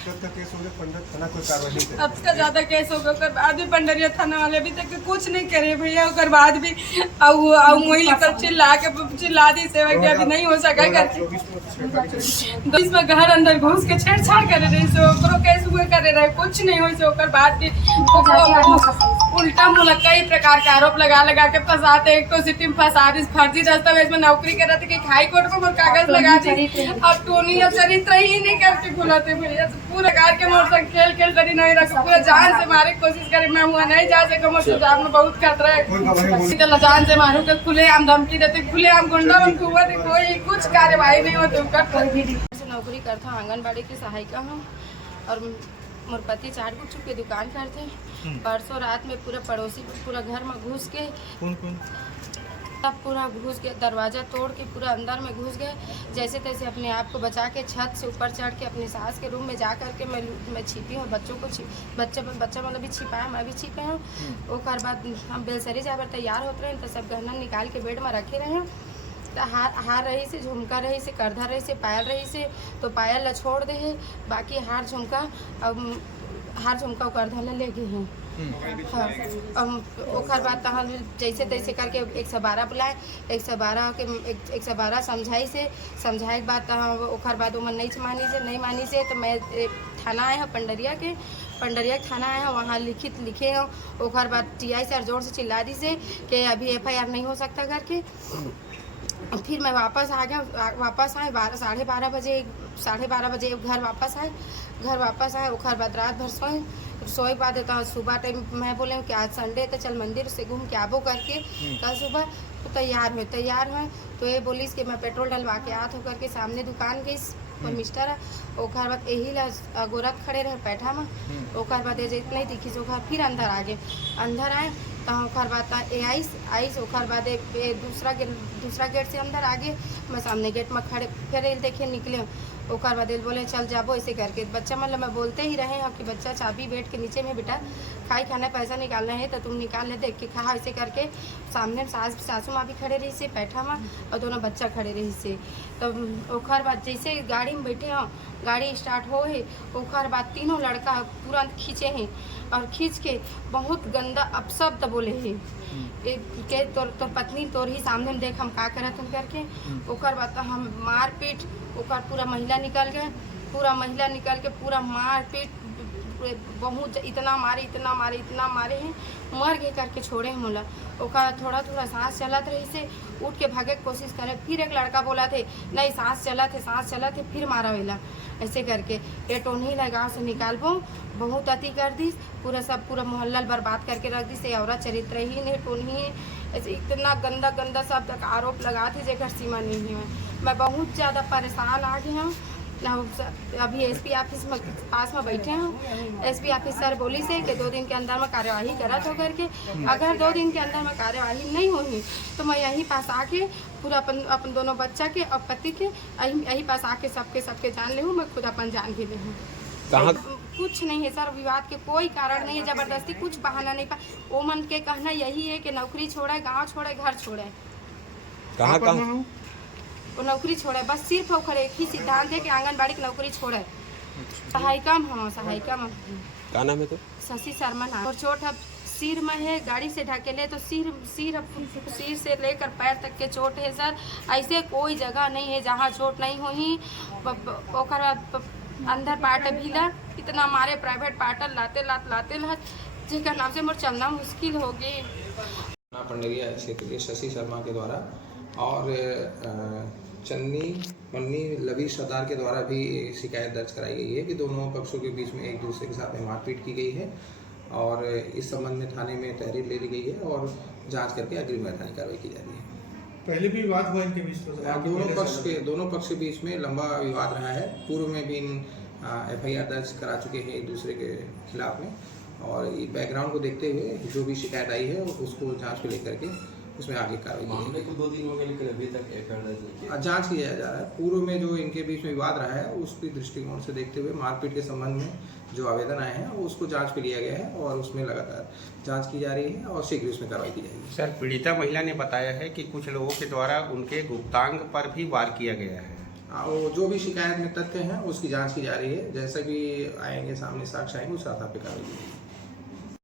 का केस हो गया, पंडर थाना कोई कार्रवाई नहीं अब का ज्यादा केस होगा, ओकर बाद भी पंडरिया थाना वाले अभी तक कुछ नहीं करे भैया। ओकर बाद भी वही लेकर चिल्ला दी सेवा के अभी नहीं हो सका करके 20 में घर अंदर घुस के छेड़छाड़ करे रही से ओकरो केस हुए करे रहे, कुछ नहीं हुई से। ओकर बाद भी उल्टा मुल्ला कई प्रकार के आरोप लगा लगा के फंसाते। एक तो सिटी में फंसा दी, फर्जी दस्तावेज में नौकरी कर रहे थे कि हाई कोर्ट में कागज लगा दी। अब टोनी अब चरित्र ही नहीं करके खुलाते भैया, पूरा कार के मोर संग खेल खेल करी नहीं रख, पूरा जान से मारे की कोशिश करे। मैं हुआ नहीं जा सका, मुझे जान में बहुत खतरा है। जान से मारू के खुले आम धमकी देते, खुले आम गुंडा बन हुआ थे, कोई कुछ कार्यवाही नहीं होती। नौकरी करता आंगनबाड़ी की सहायिका हूँ और मोर पति चाट गुपचुप के दुकान करते। परसों रात में पूरा पड़ोसी पूरा घर में घुस के तब पूरा घुस के दरवाज़ा तोड़ के पूरा अंदर में घुस गए। जैसे तैसे अपने आप को बचा के छत से ऊपर चढ़ के अपनी सास के रूम में जा कर के मैं छिपी हूँ। बच्चों को बच्चा मतलब भी छिपाया, मैं भी छिपे हूँ। ओकर बाद हम बेलसरी जाए तैयार होते रहे तो सब गहना निकाल के बेड में रखे रहे। तो हार रही से, झुमका रही से, करधा रही से, पायल रही से, तो पायल ला छोड़ दे है, बाकी हार झुमका करधा ला ले गए हैं। ओकर बाद तहाँ जैसे तैसे करके 112 बुलाए, 112 समझाए के बाद तहाँ ओकर बाद वो नहीं मानी से तो मैं थाना आए हैं पंडरिया के थाना आए हैं, वहाँ लिखे हैं। ओकर बाद TI सर जोर से चिल्ला दी से कि अभी FIR नहीं हो सकता करके। फिर मैं वापस आए 12:30 बजे घर वापस आए। ओकर बाद रात भर सोए बाद तो सुबह टाइम मैं बोले कि आज संडे तो चल मंदिर से घूम के आबो करके। कल सुबह तो तैयार हुए तो ये बोलिस कि मैं पेट्रोल डलवा के आत होकर के सामने दुकान गई कोई मिस्टर है। ओकर बाद यही ला गोरख खड़े रहे पैठा में। ओकर बाद नहीं दिखी से ओकर फिर अंदर आए तो ओकर बाद आइस ओकर बाद दूसरा गेट से अंदर आगे मैं सामने गेट में खड़े फिर देखे निकले। ओकर बाद बोले चल जाबो ऐसे करके। बच्चा मतलब मैं बोलते ही रहे हैं कि बच्चा चाबी बेड के नीचे में बेटा खाना पैसा निकालना है तो तुम निकाल ले, देख के खा ऐसे करके। सामने सासू माँ भी खड़े रही से पैठा में और दोनों बच्चा खड़े रही से। तो ओकर बाद जैसे गाड़ी में बैठे हैं, गाड़ी स्टार्ट हो है, ओकर बाद तीनों लड़का पूरा खींचे हैं और खींच के बहुत गंदा अपशब्द बोले हैं के तोर पत्नी तोर ही सामने में देख हम का करत हम करके। ओकर बाद हम मार पीट ओकर पूरा महिला निकल के पूरा मार पीट बहुत इतना मारे हैं, मर गए करके छोड़े हैं मोला। ओकर थोड़ा सांस चलत रही से उठ के भागे की कोशिश करे। फिर एक लड़का बोला थे नहीं सांस चलत है फिर मारा वेला ऐसे करके। ये टोनी ला गाँव से निकालबो बहुत अति कर दी, पूरा मोहल्ला बर्बाद करके रख दी से। औरत चरित्र ही नहीं टोनी ऐसे इतना गंदा शब्द का आरोप लगा थे जेकर सीमा नहीं है। मैं बहुत ज़्यादा परेशान आ गई हूँ। अभी SP ऑफिस में पास में बैठे हैं। SP ऑफिस सर बोली से कि 2 दिन के अंदर में कार्यवाही करत हो करके। अगर 2 दिन के अंदर में कार्यवाही नहीं होगी तो मैं यहीं पास आके पूरा अपन दोनों बच्चा के और पति के यहीं पास आके सबके जान ले हूँ। मैं खुद अपन जान भी ले हूँ। कुछ नहीं है सर, विवाद के कोई कारण नहीं है, जबरदस्ती कुछ बहाना नहीं। वो मन के कहना यही है कि नौकरी छोड़े, गाँव छोड़े, घर छोड़े। कहाँ वो नौकरी छोड़े, बस सिर्फ और एक ही सिद्धांत है कि आंगनबाड़ी की नौकरी छोड़े। सहायिका में क्या नाम है तो? शशि शर्मा नाम। और चोट अब सिर में है, गाड़ी से ढकेले तो सिर से लेकर पैर तक के चोट है सर। ऐसे कोई जगह नहीं है जहाँ चोट नहीं हुई। ओकर अंदर पार्ट भीला इतना मारे, प्राइवेट पार्ट लाते जिसका नाम से मोर चलना मुश्किल हो गई। पंडरिया क्षेत्र के शशि शर्मा के द्वारा और चन्नी मन्नी लवी सरदार के द्वारा भी शिकायत दर्ज कराई गई है कि दोनों पक्षों के बीच में एक दूसरे के साथ में मारपीट की गई है और इस संबंध में थाने में तहरीर ले ली गई है और जांच करके अग्रिम वैधानिक कार्रवाई की जा रही है। पहले भी विवाद हुआ इनके बीच में? दोनों पक्ष के बीच में लंबा विवाद रहा है। पूर्व में भी FIR दर्ज करा चुके हैं एक दूसरे के खिलाफ में। और बैकग्राउंड को देखते हुए जो भी शिकायत आई है उसको जांच को लेकर के उसमें आगे कार्रवाई की। 2 दिन हो गए लेकिन अभी तक FIR दर्ज नहीं किया। जांच किया जा रहा है। पूर्व में जो इनके बीच में विवाद रहा है उसकी दृष्टिकोण से देखते हुए मारपीट के संबंध में जो आवेदन आए हैं उसको जांच पे लिया गया है और उसमें लगातार जांच की जा रही है और शीघ्र उसमें कार्रवाई की जाएगी। सर, पीड़िता महिला ने बताया है कि कुछ लोगों के द्वारा उनके गुप्तांग पर भी वार किया गया है। और जो भी शिकायत में तथ्य हैं उसकी जांच की जा रही है। जैसे भी आएंगे सामने साक्ष्य आएंगे उस आधार पर कार्रवाई की जाएगी।